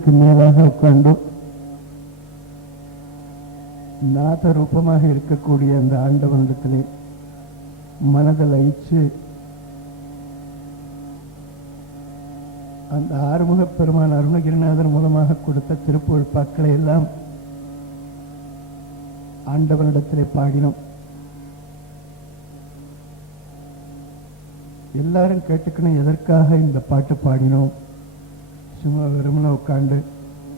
நிமிடத்துக்கு மேலாக உட்கார்ந்து நாத ரூபமாக இருக்கக்கூடிய அந்த ஆண்டவனிடத்திலே மனதில் லயிச்சு அந்த ஆறுமுக பெருமான் அருணகிரிநாதர் மூலமாக கொடுத்த திருப்புகழ்பாக்களை எல்லாம் ஆண்டவனிடத்திலே பாடினோம். எல்லாரும் கேட்டுக்கணும், எதற்காக இந்த பாட்டு பாடினோம்? சும்மா வெறுமனை உட்காண்டு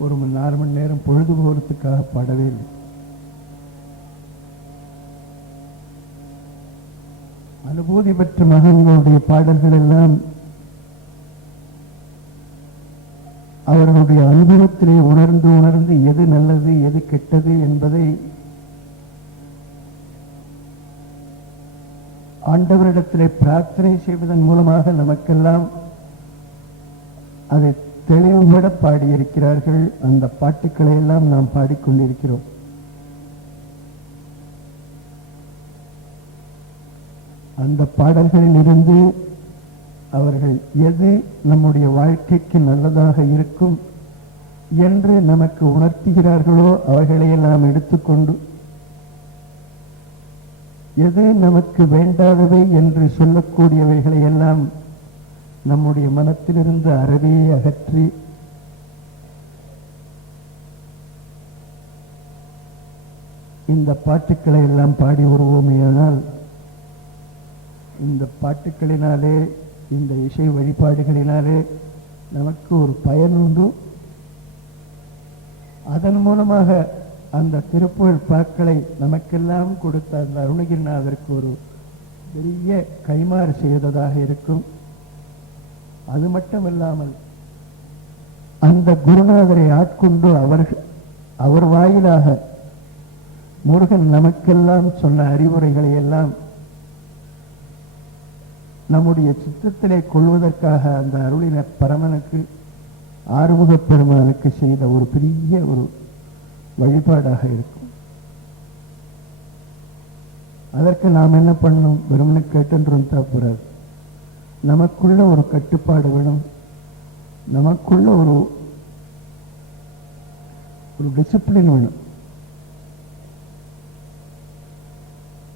ஒரு 4 மணி நேரம் பொழுது போகிறதுக்காக பாடவே இல்லை. அனுபூதி பெற்ற மகன்களுடைய பாடல்கள் எல்லாம் அவர்களுடைய அனுபவத்திலே உணர்ந்து எது நல்லது எது கெட்டது என்பதை ஆண்டவரிடத்திலே பிரார்த்தனை செய்வதன் மூலமாக நமக்கெல்லாம் அதை தெளிவுபட பாடியிருக்கிறார்கள். அந்த பாட்டுக்களை எல்லாம் நாம் பாடிக்கொண்டிருக்கிறோம். அந்த பாடல்களில் இருந்து அவர்கள் எது நம்முடைய வாழ்க்கைக்கு நல்லதாக இருக்கும் என்று நமக்கு உணர்த்துகிறார்களோ அவைகளையெல்லாம் எடுத்துக்கொண்டு எது நமக்கு வேண்டாதவை என்று சொல்லக்கூடியவைகளை எல்லாம் நம்முடைய மனத்திலிருந்து அறவே அகற்றி இந்த பாட்டுக்களை எல்லாம் பாடி வருவோமேயானால் இந்த பாட்டுக்களினாலே இந்த இசை வழிபாடுகளினாலே நமக்கு ஒரு பயன் உண்டு. அதன் மூலமாக அந்த திருப்புகழ் பாக்களை நமக்கெல்லாம் கொடுத்த அந்த அருணகிரிநாதருக்கு ஒரு பெரிய கைமாறு செய்ததாக இருக்கும். அது மட்டுமில்லாமல் அந்த குருநாதரை ஆட்கொண்டு அவர் வாயிலாக முருகன் நமக்கெல்லாம் சொன்ன அறிவுரைகளை எல்லாம் நம்முடைய சித்தத்திலே கொள்வதற்காக அந்த அருளின பரமனுக்கு ஆறுமுக பெருமானுக்கு செய்த ஒரு பெரிய ஒரு வழிபாடாக இருக்கும். அதற்கு நாம் என்ன பண்ணணும்? வெறுமனே கேட்டுன்றா போறாது. நமக்குள்ள ஒரு கட்டுப்பாடு வேணும். நமக்குள்ள ஒரு டிசிப்ளின் வேணும்.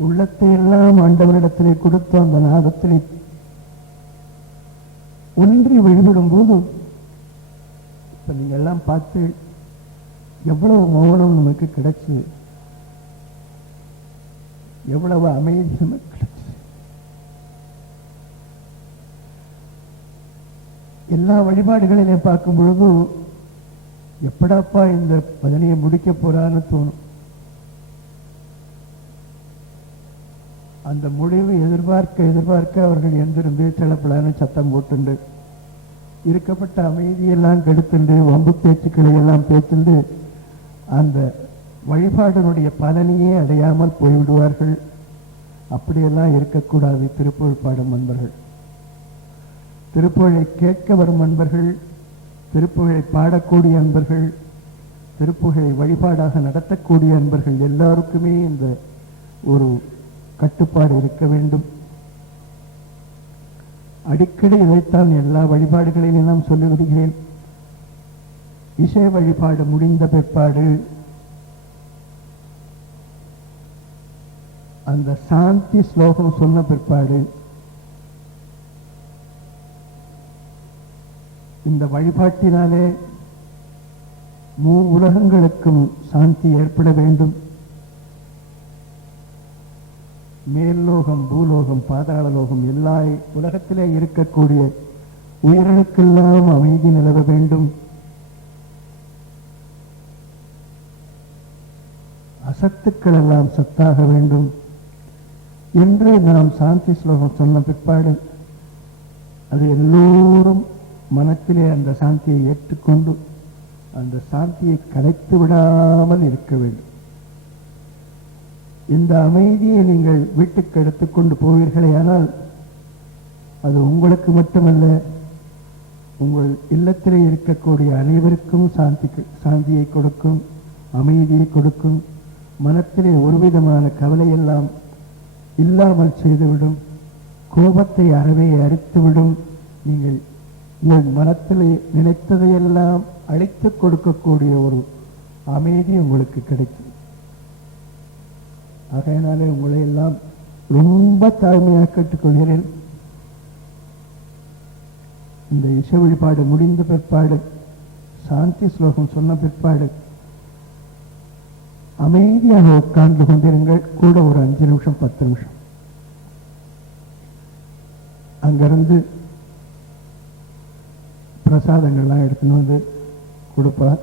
உள்ளத்தை எல்லாம் ஆண்டவரிடத்திலே கொடுத்து அந்த நாதத்திலே ஒன்றி வழிபடும் போது இப்ப நீங்க எல்லாம் பார்த்து எவ்வளவு மௌனம் நமக்கு கிடைச்சு, எவ்வளவு அமைதி நமக்கு கிடைச்சு. எல்லா வழிபாடுகளிலே பார்க்கும் பொழுது எப்படாப்பா இந்த பதனியை முடிக்க போறான்னு தோணும். அந்த முடிவு எதிர்பார்க்க அவர்கள் எந்திருந்து சிலப்பலான சத்தம் போட்டுண்டு இருக்கப்பட்ட அமைதியெல்லாம் கெடுத்துண்டு வம்பு பேச்சுக்களை எல்லாம் பேச்சுண்டு அந்த வழிபாடனுடைய பலனையே அடையாமல் போய்விடுவார்கள். அப்படியெல்லாம் இருக்கக்கூடாது. திருப்புகழ் பாடும் அன்பர்கள், திருப்புகழை கேட்க வரும் அன்பர்கள், திருப்புகழை பாடக்கூடிய அன்பர்கள், திருப்புகழை வழிபாடாக நடத்தக்கூடிய அன்பர்கள் எல்லாருக்குமே இந்த ஒரு கட்டுப்பாடு இருக்க வேண்டும். அடிக்கடி இதைத்தான் எல்லா வழிபாடுகளிலும் நான் சொல்லி வருகிறேன். இசை வழிபாடு முடிந்த பிற்பாடு அந்த சாந்தி ஸ்லோகம் சொன்ன பிற்பாடு இந்த வழிபாட்டினாலே உலகங்களுக்கும் சாந்தி ஏற்பட வேண்டும். மேல்லோகம், பூலோகம், பாதாளலோகம் எல்லா உலகத்திலே இருக்கக்கூடிய உயிர்களுக்கெல்லாம் அமைதி நிலவ வேண்டும். அசத்துக்கள் எல்லாம் சத்தாக வேண்டும் என்று நாம் சாந்தி ஸ்லோகம் சொன்ன பிற்பாடு அது எல்லோரும் மனத்திலே அந்த சாந்தியை ஏற்றுக்கொண்டு அந்த சாந்தியை கலைத்து விடாமல் இருக்க வேண்டும். இந்த அமைதியை நீங்கள் வீட்டுக்கு எடுத்துக்கொண்டு போவீர்களே ஆனால் அது உங்களுக்கு மட்டுமல்ல, உங்கள் இல்லத்திலே இருக்கக்கூடிய அனைவருக்கும் சாந்தியை கொடுக்கும், அமைதியை கொடுக்கும். மனத்திலே ஒரு விதமான கவலையெல்லாம் இல்லாமல் செய்துவிடும். கோபத்தை அறவே அரித்துவிடும். நீங்கள் உங்கள் மனத்தில் நினைத்ததையெல்லாம் அழைத்து கொடுக்கக்கூடிய ஒரு அமைதி உங்களுக்கு கிடைக்கும். ஆகையினாலே உங்களை எல்லாம் ரொம்ப தாழ்மையாக கேட்டுக்கொள்கிறேன். இந்த இசை வழிபாடு முடிந்த பிற்பாடு, சாந்தி ஸ்லோகம் சொன்ன பிற்பாடு அமைதியாக உட்கார்ந்து கொண்டிருங்கள். கூட ஒரு 5 நிமிஷம் 10 நிமிஷம் அங்கிருந்து பிரசாதங்கள்லாம் எடுத்துன்னு வந்து கொடுப்பார்.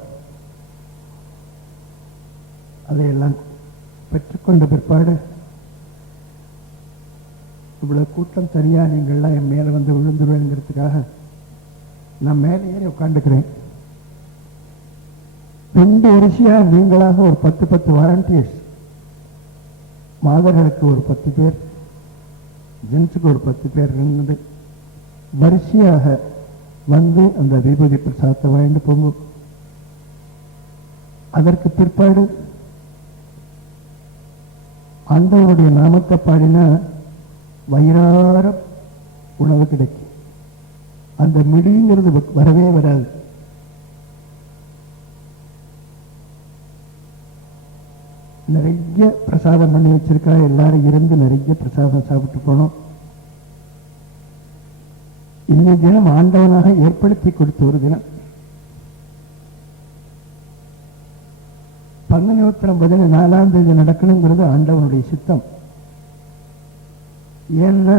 அதையெல்லாம் பெற்றுக்கொண்ட பிற்பாடு, இவ்வளவு கூட்டம் தனியா நீங்கள்லாம் என் மேல வந்து விழுந்துருவேங்கிறதுக்காக நான் மேலே ஏறி உட்காந்துக்கிறேன். 2 வரிசையா நீங்களாக ஒரு 10 வாலண்டியர்ஸ், மாதர்களுக்கு ஒரு 10 பேர், ஜென்ஸுக்கு ஒரு 10 பேர் இருந்து வரிசையாக வந்து அந்த விபூதி பிரசாதத்தை வாங்கிட்டு போகும். அதற்கு பிற்பாடு ஆண்டவருடைய நாமத்தை பாடினா வயிறார உணவு கிடைக்கும். அந்த மிடிங்கிறது வரவே வராது. நிறைய பிரசாதம் பண்ணி வச்சிருக்கா, எல்லாரும் இருந்து நிறைய பிரசாதம் சாப்பிட்டு போனோம். இந்த தினம் ஆண்டவனாக ஏற்படுத்தி கொடுத்த ஒரு தினம். 19/4 நடக்கணுங்கிறது ஆண்டவனுடைய சித்தம். ஏன்னா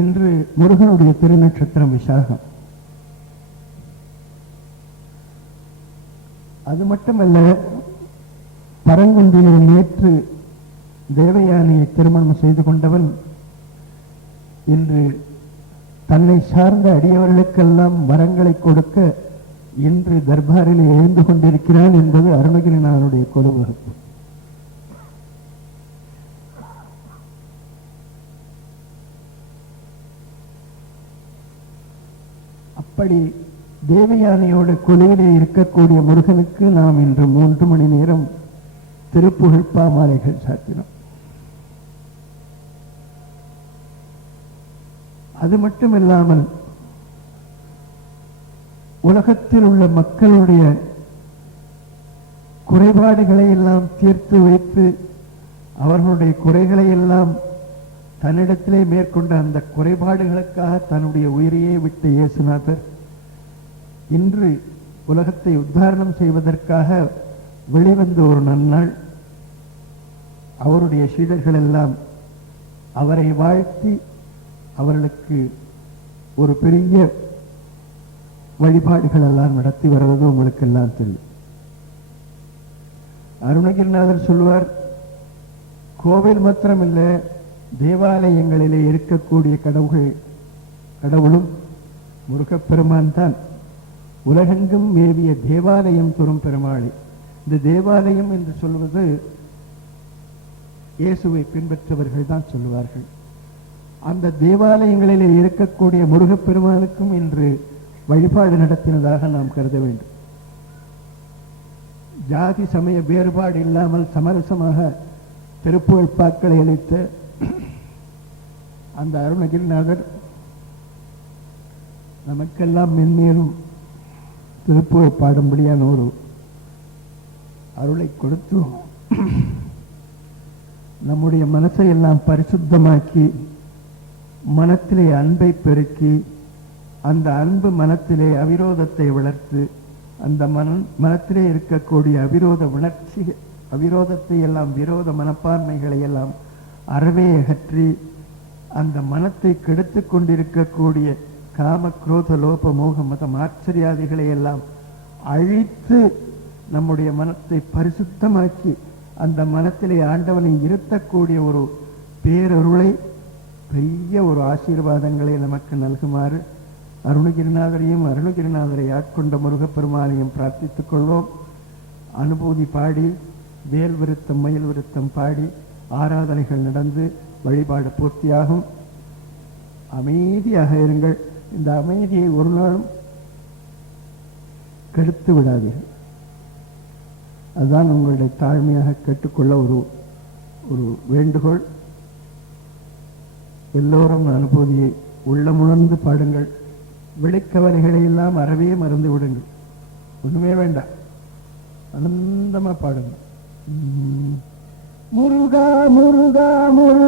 இன்று முருகனுடைய திருநட்சத்திரம் விசாகம். அது மட்டுமல்ல, பரங்குன்றிலே நேற்று தேவயானியை திருமணம் செய்து கொண்டவன் இன்று தன்னை சார்ந்த அடியவர்களுக்கெல்லாம் வரங்களை கொடுக்க இன்று தர்பாரில் எழுந்து கொண்டிருக்கிறான் என்பது அருணகிரிநாதனுடைய கொலுவகுப்பு. அப்படி தேவயானையோட கொலையிலே இருக்கக்கூடிய முருகனுக்கு நாம் இன்று 3 மணி நேரம் திருப்புகழ் பாமாலைகள் சாத்தினோம். அது மட்டுமில்லாமல் உலகத்தில் உள்ள மக்களுடைய குறைபாடுகளை எல்லாம் தீர்த்து வைத்து அவர்களுடைய குறைகளை எல்லாம் தன்னிடத்திலே மேற்கொண்ட அந்த குறைபாடுகளுக்காக தன்னுடைய உயிரையே விட்ட இயேசுநாதர் இன்று உலகத்தை உத்தாரணம் செய்வதற்காக வெளிவந்த ஒரு நன்னாள். அவருடைய சீடர்கள் எல்லாம் அவரை வாழ்த்தி அவர்களுக்கு ஒரு பெரிய வழிபாடுகள் எல்லாம் நடத்தி வருவது உங்களுக்கு எல்லாம் தெரியும். அருணகிரிநாதர் சொல்லுவார், கோவில் மாத்திரமில்லை, தேவாலயங்களிலே இருக்கக்கூடிய கடவுளும் முருகப்பெருமான் தான். உலகெங்கும் மேவிய தேவாலயம் தோறும் பெருமாளி. இந்த தேவாலயம் என்று சொல்வது இயேசுவை பின்பற்றவர்கள் தான் சொல்லுவார்கள். அந்த தேவாலயங்களிலே இருக்கக்கூடிய முருகப்பெருமானுக்கும் இன்று வழிபாடு நடத்தினதாக நாம் கருத வேண்டும். ஜாதி சமய வேறுபாடு இல்லாமல் சமரசமாக திருப்புகழ்பாக்களை அளித்த அந்த அருணகிரிநாதர் நமக்கெல்லாம் மென்மேலும் திருப்புகழ் பாடும்படியான ஒரு அருளை கொடுத்து நம்முடைய மனசை எல்லாம் பரிசுத்தமாக்கி மனத்திலே அன்பை பெருக்கி அந்த அன்பு மனத்திலே அவிரோதத்தை வளர்த்து அந்த மனத்திலே இருக்கக்கூடிய அவிரோத உணர்ச்சி அவிரோதத்தை எல்லாம் விரோத மனப்பான்மைகளை எல்லாம் அறவே அகற்றி அந்த மனத்தை கெடுத்து கொண்டிருக்கக்கூடிய காம குரோத லோப மோக மதம் ஆச்சரியாதிகளை எல்லாம் அழித்து நம்முடைய மனத்தை பரிசுத்தமாக்கி அந்த மனத்திலே ஆண்டவனை இருத்தக்கூடிய ஒரு பேரருளை பெரிய ஒரு ஆசீர்வாதங்களை நமக்கு நல்குமாறு அருணகிரிநாதரையும் அருணகிரிநாதரை ஆட்கொண்ட முருகப்பெருமானையும் பிரார்த்தித்துக் கொள்வோம். அனுபூதி பாடி வேல் விருத்தம் மயில் விருத்தம் பாடி ஆராதனைகள் நடந்து வழிபாடு பூர்த்தியாகும். அமைதியாக இருங்கள். இந்த அமைதியை ஒரு நாளும் கெடுத்து விடாதீர்கள். அதுதான் உங்களுடைய தாழ்மையாக கேட்டுக்கொள்ள ஒரு வேண்டுகோள். எல்லோரும் அனுபூதியை உள்ளமுணர்ந்து பாடுங்கள். வெளிக்கவலைகளை எல்லாம் அறவே மறந்து விடுங்கள். ஒண்ணுமே வேண்டாம், ஆனந்தமா பாடுங்க. முருகா முருகா முருகா